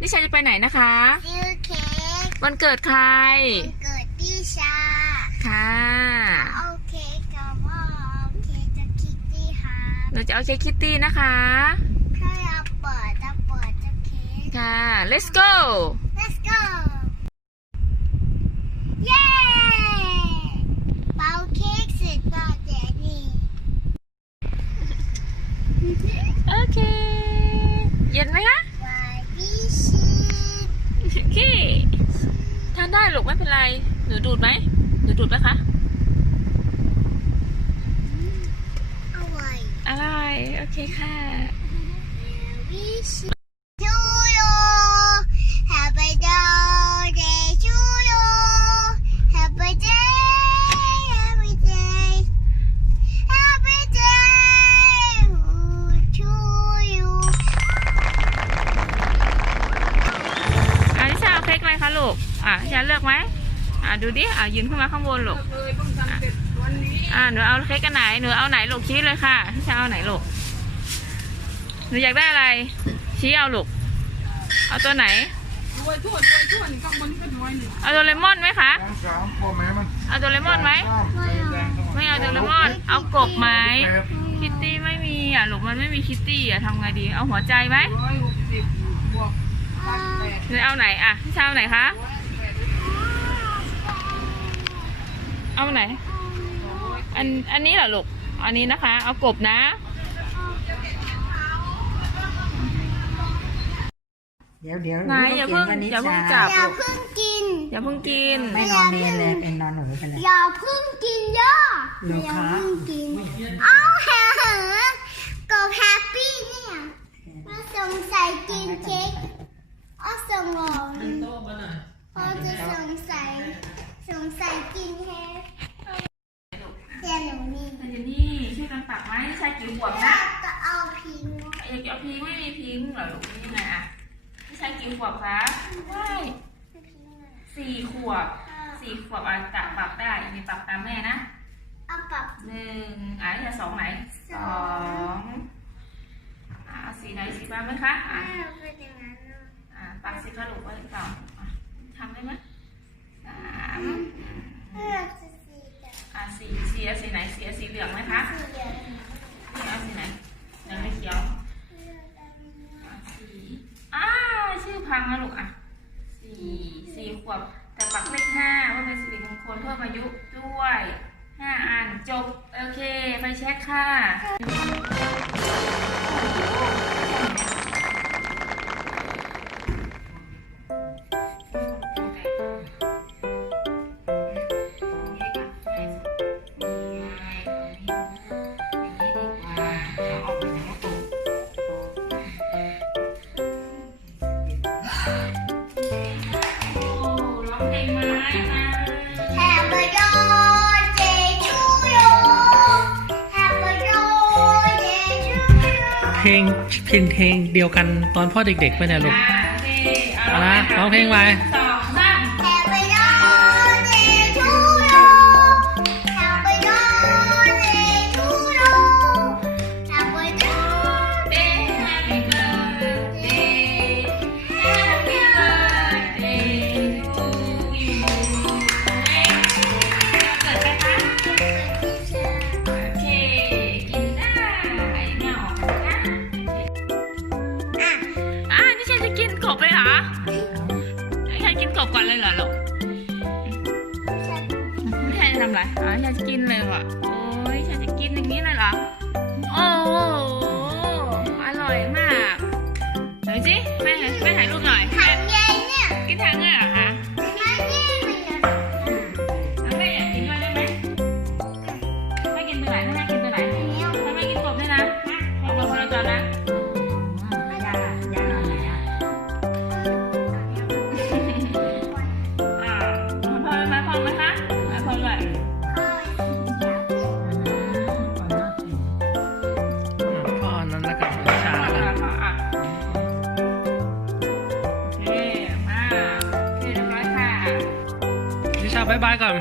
นิชาจะไปไหนนะคะ ซื้อเค้กวันเกิดใคร วันเกิดพี่ชาค่ะ เอาเค้กกับพ่อเอาเค้กจะคิตตี้ค่ะหนูจะเอาเค้กคิตตี้นะคะ ถ้าเราเปิดจะเปิดจะเค้ก ค่ะ let's go Let's go เย้ เป่าเค้กเสร็จก็เดี๋ยวนี่ โอเค เย็นไหมคะ วายพี่ชีส โอเคทานได้หรอกไม่ เป็นไร หนูดูดไหมหนูดูดไหมคะ อร่อย อะไร โอเคค่ะพี่ชี ลูกอะนิชาเลือกไหมอะดูดิอะยืนขึ้นมาข้างบนลูกเลยเพิ่งทำเสร็จวันนี้อะหนูเอาเค้กกันไหนหนูเอาไหนลูกชี้เลยค่ะนิชาเอาไหนลูกหนูอยากได้อะไร ชี้เอาลูกเอาตัวไหนรวยทั่วรวยทวนี่ข้างบนก็รวยนี่เอาโดเรมอนไหมคะสอามพ่อแม่มันเอาโดเรมอนไหมไม่เอาโดเรมอนเอากบไหมคิตตี้ไม่มีอะลูกมันไม่มีคิตตี้อะทำไงดี เอาหัวใจไหมร้อยหกสิบบวกพันแปดหรือเอาไหนอะพี่ชาเอาไหนคะ เอาไหน อันอันนี้เหรอลูก อันนี้นะคะ เอากบนะ เดี๋ยวเดี๋ยวไหนอย่าเพิ่งวันนี้อย่าเพิ่งจะจับ อย่าเพิ่งกิน อย่าเพิ่งกิน ไม่นอนเรียนเลยเป็นนอนหนูไปเลยอย่าเพิ่งกินเยอะเหรออย่าคะเพิ่งกิน เอาเหอะก็แฮปปี้เนี่ยมาสงสัยกินเค้กอ๋อสงสัยพอจะสงสัยสงสัยกินเค้กแต่หนูนี่แต่ เดี๋ยวนี้ช่วยกันตักไหมใช่กี่ขวบนะก็เอาพิงค์อยากเอาพิงค์ไม่มีพิงค์เหรอลูกนี่ไงอะพี่ชายกี่ขวบคะว้ายสี่ขวบสี่ขวบอะตักปรับได้มีปรับตามแม่นะเอาปรับหนึ่งอะนี่จะสองไหนสองอะเอาสีไหนสีฟ้าไหมคะอะอ้าวเป็นอย่างนั้นเนอะอะปักสีกระดูกไว้ก่อนอะทำได้ไหมสาม ไหนสีเอาสีเหลืองไหมคะสีเหลืองเอาสีไหนยังไม่เขียวสีอ้าชื่อพังนะลูกอะสี่สี่ขวบแต่ปักเลขห้าว่าเป็นสิริมงคลเพิ่มอายุด้วยห้าอันจบ โอเค ไปเช็คค่ะ เพลงเพลงเพลงเดียวกันตอนพ่อเด็กๆไปเนี่ยลูกเอาละร้องเพลงไป กินกบเลยเหรอนี่ฉันกินกบก่อนเลยเหรอลูกนี่ฉันจะทำอะไรอ๋อฉันจะกินเลยว่ะโอ้ยฉันจะกินอย่างนี้เลยเหรอโอ้ ชาบายบายก่อน